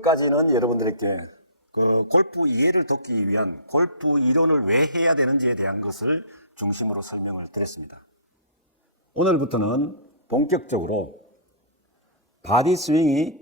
오늘까지는 여러분들에게 골프 이해를 돕기 위한 골프 이론을 왜 해야 되는지에 대한 것을 중심으로 설명을 드렸습니다. 오늘부터는 본격적으로 바디 스윙이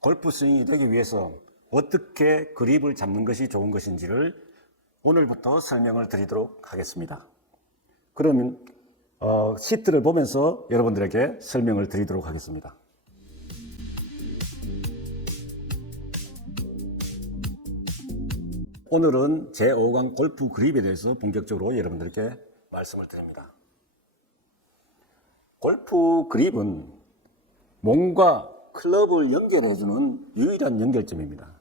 골프 스윙이 되기 위해서 어떻게 그립을 잡는 것이 좋은 것인지를 오늘부터 설명을 드리도록 하겠습니다. 그러면 시트를 보면서 여러분들에게 설명을 드리도록 하겠습니다. 오늘은 제5강 골프 그립에 대해서 본격적으로 여러분들께 말씀을 드립니다. 골프 그립은 몸과 클럽을 연결해주는 유일한 연결점입니다.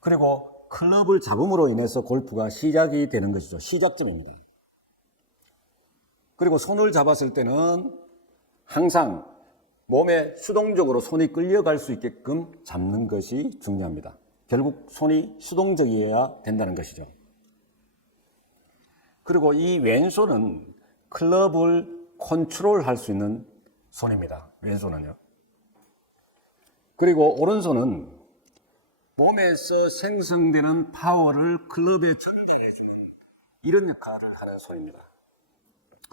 그리고 클럽을 잡음으로 인해서 골프가 시작이 되는 것이죠. 시작점입니다. 그리고 손을 잡았을 때는 항상 몸에 수동적으로 손이 끌려갈 수 있게끔 잡는 것이 중요합니다. 결국 손이 수동적이어야 된다는 것이죠. 그리고 이 왼손은 클럽을 컨트롤할 수 있는 손입니다. 왼손은요. 그리고 오른손은 몸에서 생성되는 파워를 클럽에 전달해주는 이런 역할을 하는 손입니다.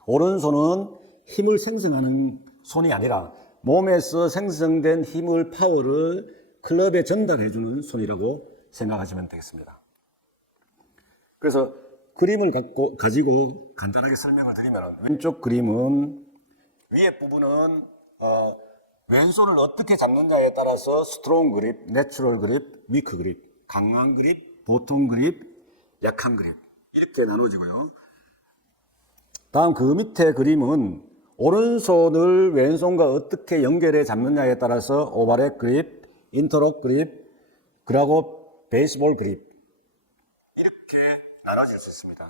오른손은 힘을 생성하는 손이 아니라 몸에서 생성된 힘을, 파워를 클럽에 전달해주는 손이라고 생각하시면 되겠습니다. 그래서 그림을 가지고 간단하게 설명을 드리면, 왼쪽 그림은 위에 부분은 왼손을 어떻게 잡느냐에 따라서 스트롱 그립, 내추럴 그립, 위크 그립, 강한 그립, 보통 그립, 약한 그립 이렇게 나눠지고요. 다음 그 밑에 그림은 오른손을 왼손과 어떻게 연결해 잡느냐에 따라서 오버랩 그립, 인터록 그립, 그리고 베이스볼 그립 이렇게 나눠질 수 있습니다.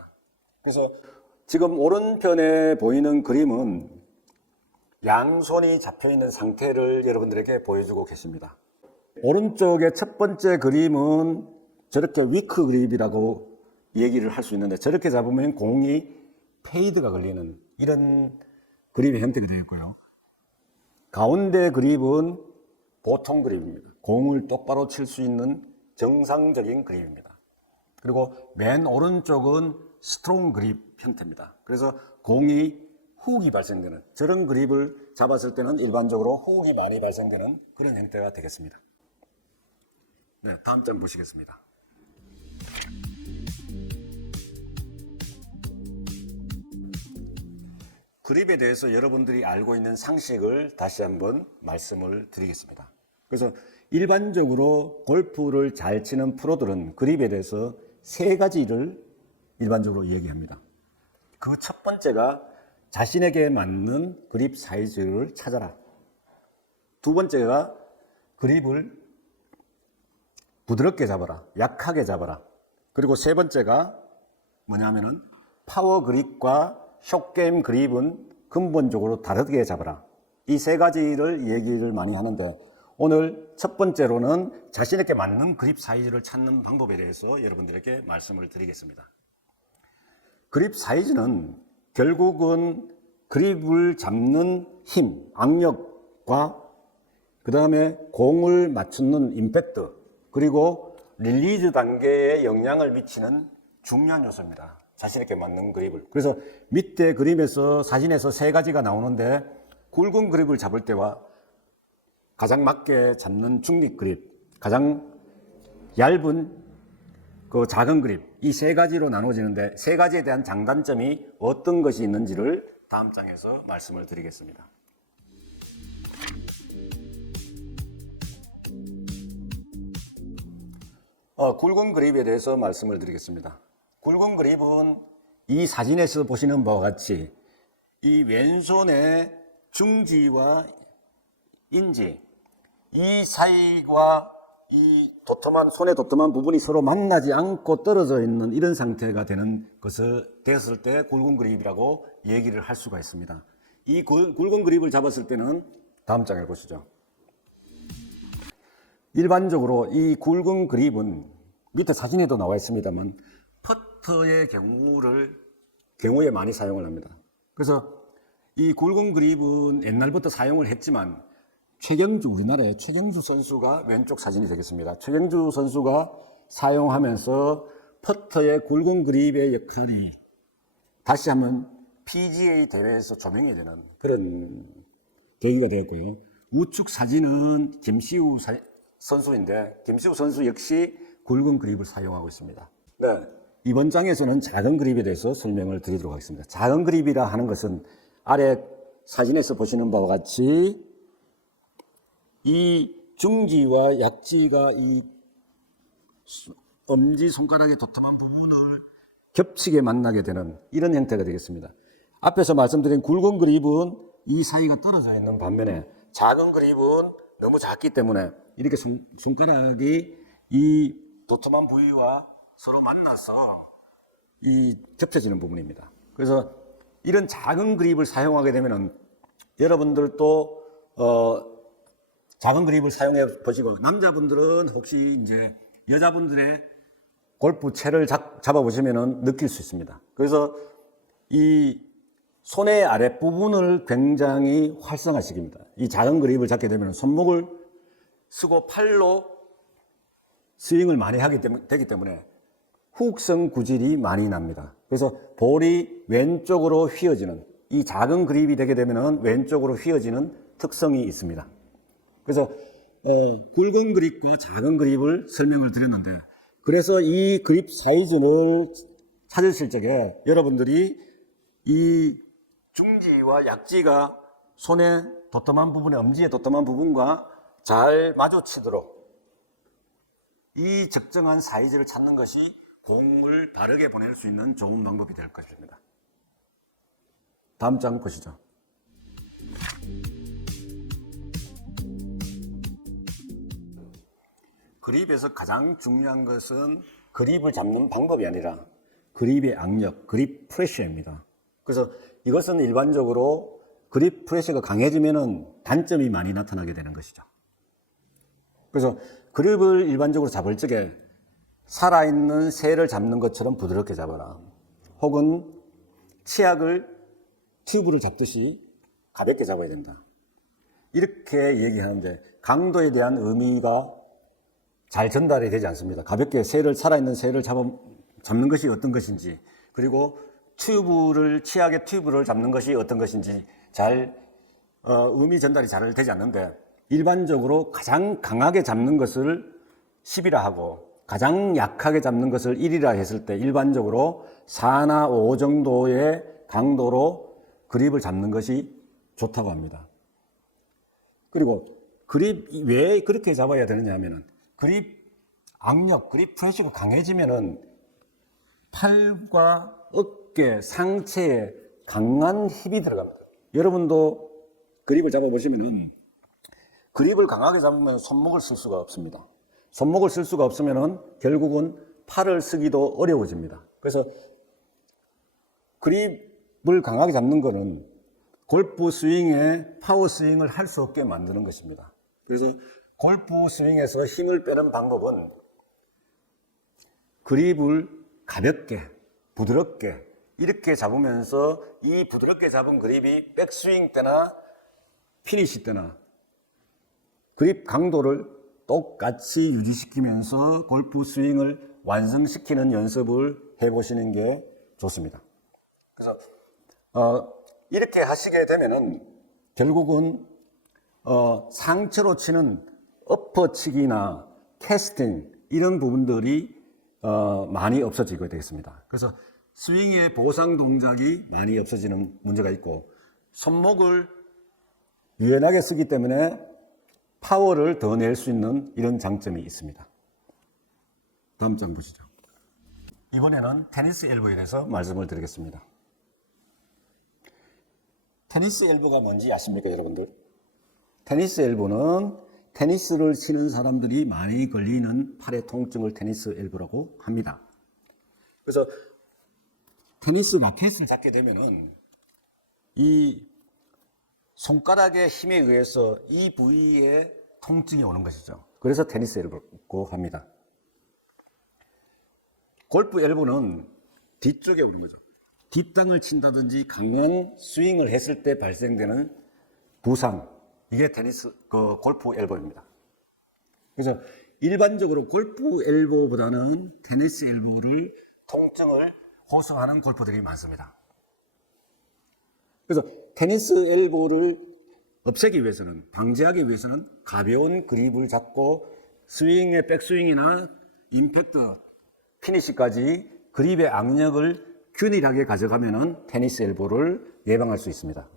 그래서 지금 오른편에 보이는 그림은 양손이 잡혀있는 상태를 여러분들에게 보여주고 계십니다. 오른쪽의 첫 번째 그림은 저렇게 위크 그립이라고 얘기를 할 수 있는데, 저렇게 잡으면 공이 페이드가 걸리는 이런 그립의 형태가 되었고요. 가운데 그립은 보통 그립입니다. 공을 똑바로 칠 수 있는 정상적인 그립입니다. 그리고 맨 오른쪽은 스트롱 그립 형태입니다. 그래서 공이 훅이 발생되는, 저런 그립을 잡았을 때는 일반적으로 훅이 많이 발생되는 그런 형태가 되겠습니다. 네, 다음 장 보시겠습니다. 그립에 대해서 여러분들이 알고 있는 상식을 다시 한번 말씀을 드리겠습니다. 그래서 일반적으로 골프를 잘 치는 프로들은 그립에 대해서 세 가지를 일반적으로 얘기합니다. 그 첫 번째가 자신에게 맞는 그립 사이즈를 찾아라. 두 번째가 그립을 부드럽게 잡아라. 약하게 잡아라. 그리고 세 번째가 뭐냐면은 파워 그립과 숏게임 그립은 근본적으로 다르게 잡아라. 이 세 가지를 얘기를 많이 하는데, 오늘 첫 번째로는 자신에게 맞는 그립 사이즈를 찾는 방법에 대해서 여러분들에게 말씀을 드리겠습니다. 그립 사이즈는 결국은 그립을 잡는 힘, 악력과 그 다음에 공을 맞추는 임팩트, 그리고 릴리즈 단계에 영향을 미치는 중요한 요소입니다. 자신에게 맞는 그립을. 그래서 밑에 그림에서, 사진에서 세 가지가 나오는데, 굵은 그립을 잡을 때와 가장 맞게 잡는 중립 그립, 가장 얇은 그 작은 그립, 이 세 가지로 나눠지는데, 세 가지에 대한 장단점이 어떤 것이 있는지를 다음 장에서 말씀을 드리겠습니다. 굵은 그립에 대해서 말씀을 드리겠습니다. 굵은 그립은 이 사진에서 보시는 바와 같이 이 왼손의 중지와 인지, 이 사이와 이 도톰한, 손의 도톰한 부분이 서로 만나지 않고 떨어져 있는 이런 상태가 됐을 때 굵은 그립이라고 얘기를 할 수가 있습니다. 이 굵은 그립을 잡았을 때는 다음 장에 보시죠. 일반적으로 이 굵은 그립은 밑에 사진에도 나와 있습니다만 퍼터의 경우에 많이 사용을 합니다. 그래서 이 굵은 그립은 옛날부터 사용을 했지만 우리나라의 최경주 선수가 왼쪽 사진이 되겠습니다. 최경주 선수가 사용하면서 퍼터의 굵은 그립의 역할이 다시 한번 PGA 대회에서 조명이 되는 그런 계기가 되었고요. 우측 사진은 김시우 선수인데 김시우 선수 역시 굵은 그립을 사용하고 있습니다. 네, 이번 장에서는 작은 그립에 대해서 설명을 드리도록 하겠습니다. 작은 그립이라 하는 것은 아래 사진에서 보시는 바와 같이 이 중지와 약지가 이 엄지 손가락의 도톰한 부분을 겹치게 만나게 되는 이런 형태가 되겠습니다. 앞에서 말씀드린 굵은 그립은 이 사이가 떨어져 있는 반면에 작은 그립은 너무 작기 때문에 이렇게 손가락이 이 도톰한 부위와 서로 만나서 이 겹쳐지는 부분입니다. 그래서 이런 작은 그립을 사용하게 되면은 여러분들도 작은 그립을 사용해 보시고 남자분들은 혹시 이제 여자분들의 골프 채를 잡아 보시면은 느낄 수 있습니다. 그래서 이 손의 아랫부분을 굉장히 활성화시킵니다. 이 작은 그립을 잡게 되면 손목을 쓰고 팔로 스윙을 많이 하게 되기 때문에 후uk성 구질이 많이 납니다. 그래서 볼이 왼쪽으로 휘어지는 이 작은 그립이 되게 되면 왼쪽으로 휘어지는 특성이 있습니다. 그래서 굵은 그립과 작은 그립을 설명을 드렸는데 그래서 이 그립 사이즈를 찾으실 적에 여러분들이 이 중지와 약지가 손의 도톰한 부분에 엄지의 도톰한 부분과 잘 마주치도록 이 적정한 사이즈를 찾는 것이 공을 바르게 보낼 수 있는 좋은 방법이 될 것입니다. 다음 장 보시죠. 그립에서 가장 중요한 것은 그립을 잡는 방법이 아니라 그립의 악력, 그립 프레셔입니다. 그래서 이것은 일반적으로 그립 프레셔가 강해지면 단점이 많이 나타나게 되는 것이죠. 그래서 그립을 일반적으로 잡을 적에 살아있는 새를 잡는 것처럼 부드럽게 잡아라. 혹은 치약을 튜브를 잡듯이 가볍게 잡아야 된다. 이렇게 얘기하는데 강도에 대한 의미가 잘 전달이 되지 않습니다. 가볍게 살아있는 새를 잡는 것이 어떤 것인지, 그리고 치약의 튜브를 잡는 것이 어떤 것인지 잘 의미 전달이 잘 되지 않는데, 일반적으로 가장 강하게 잡는 것을 10이라 하고 가장 약하게 잡는 것을 1이라 했을 때 일반적으로 4나 5 정도의 강도로 그립을 잡는 것이 좋다고 합니다. 그리고 그립 왜 그렇게 잡아야 되느냐 하면은 그립 악력, 그립 프레셔가 강해지면은 팔과 어깨, 상체에 강한 힘이 들어갑니다. 여러분도 그립을 잡아보시면은 그립을 강하게 잡으면 손목을 쓸 수가 없습니다. 손목을 쓸 수가 없으면은 결국은 팔을 쓰기도 어려워집니다. 그래서 그립을 강하게 잡는 거는 골프 스윙에 파워 스윙을 할 수 없게 만드는 것입니다. 그래서 골프 스윙에서 힘을 빼는 방법은 그립을 가볍게, 부드럽게 이렇게 잡으면서 이 부드럽게 잡은 그립이 백스윙 때나 피니시 때나 그립 강도를 똑같이 유지시키면서 골프 스윙을 완성시키는 연습을 해보시는 게 좋습니다. 그래서 이렇게 하시게 되면은 결국은 상체로 치는 엎어치기나 캐스팅 이런 부분들이 많이 없어지게 되겠습니다. 그래서 스윙의 보상 동작이 많이 없어지는 문제가 있고 손목을 유연하게 쓰기 때문에 파워를 더 낼 수 있는 이런 장점이 있습니다. 다음 장 보시죠. 이번에는 테니스 엘보에 대해서 말씀을 드리겠습니다. 테니스 엘보가 뭔지 아십니까, 여러분들? 테니스 엘보는 테니스를 치는 사람들이 많이 걸리는 팔의 통증을 테니스 엘보라고 합니다. 그래서 테니스 라켓을 잡게 되면은 이 손가락의 힘에 의해서 이 부위에 통증이 오는 것이죠. 그래서 테니스 엘보라고 합니다. 골프 엘보는 뒤쪽에 오는 거죠. 뒷땅을 친다든지 강한 스윙을 했을 때 발생되는 부상, 이게 골프 엘보입니다. 그래서 일반적으로 골프 엘보보다는 테니스 엘보를 통증을 호소하는 골퍼들이 많습니다. 그래서 테니스 엘보를 없애기 위해서는, 방지하기 위해서는 가벼운 그립을 잡고 스윙의 백스윙이나 임팩트, 피니시까지 그립의 악력을 균일하게 가져가면 테니스 엘보를 예방할 수 있습니다.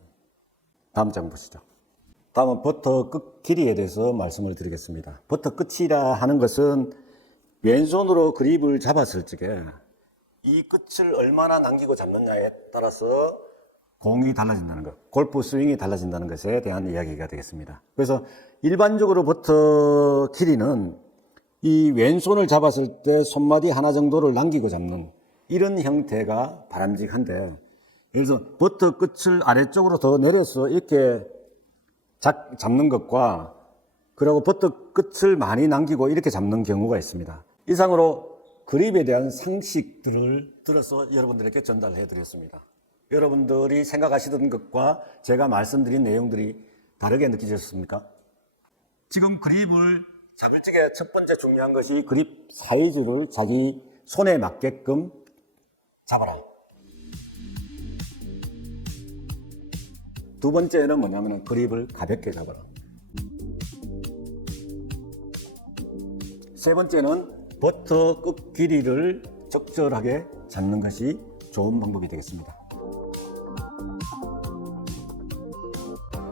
다음 장 보시죠. 다음은 버터 끝 길이에 대해서 말씀을 드리겠습니다. 버터 끝이라 하는 것은 왼손으로 그립을 잡았을 적에 이 끝을 얼마나 남기고 잡느냐에 따라서 공이 달라진다는 것, 골프 스윙이 달라진다는 것에 대한 이야기가 되겠습니다. 그래서 일반적으로 버터 길이는 이 왼손을 잡았을 때 손마디 하나 정도를 남기고 잡는 이런 형태가 바람직한데, 예를 들어서 버터 끝을 아래쪽으로 더 내려서 이렇게 잡는 것과 그리고 버터 끝을 많이 남기고 이렇게 잡는 경우가 있습니다. 이상으로 그립에 대한 상식들을 들어서 여러분들에게 전달해 드렸습니다. 여러분들이 생각하시던 것과 제가 말씀드린 내용들이 다르게 느끼셨습니까? 지금 그립을 잡을 적에 첫 번째 중요한 것이 그립 사이즈를 자기 손에 맞게끔 잡아라. 두 번째는 뭐냐면 그립을 가볍게 잡아라. 세 번째는 버터 끝 길이를 적절하게 잡는 것이 좋은 방법이 되겠습니다.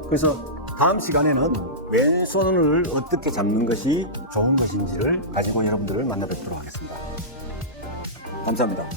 그래서 다음 시간에는 왼손을 어떻게 잡는 것이 좋은 것인지를 가지고 여러분들을 만나 뵙도록 하겠습니다. 감사합니다.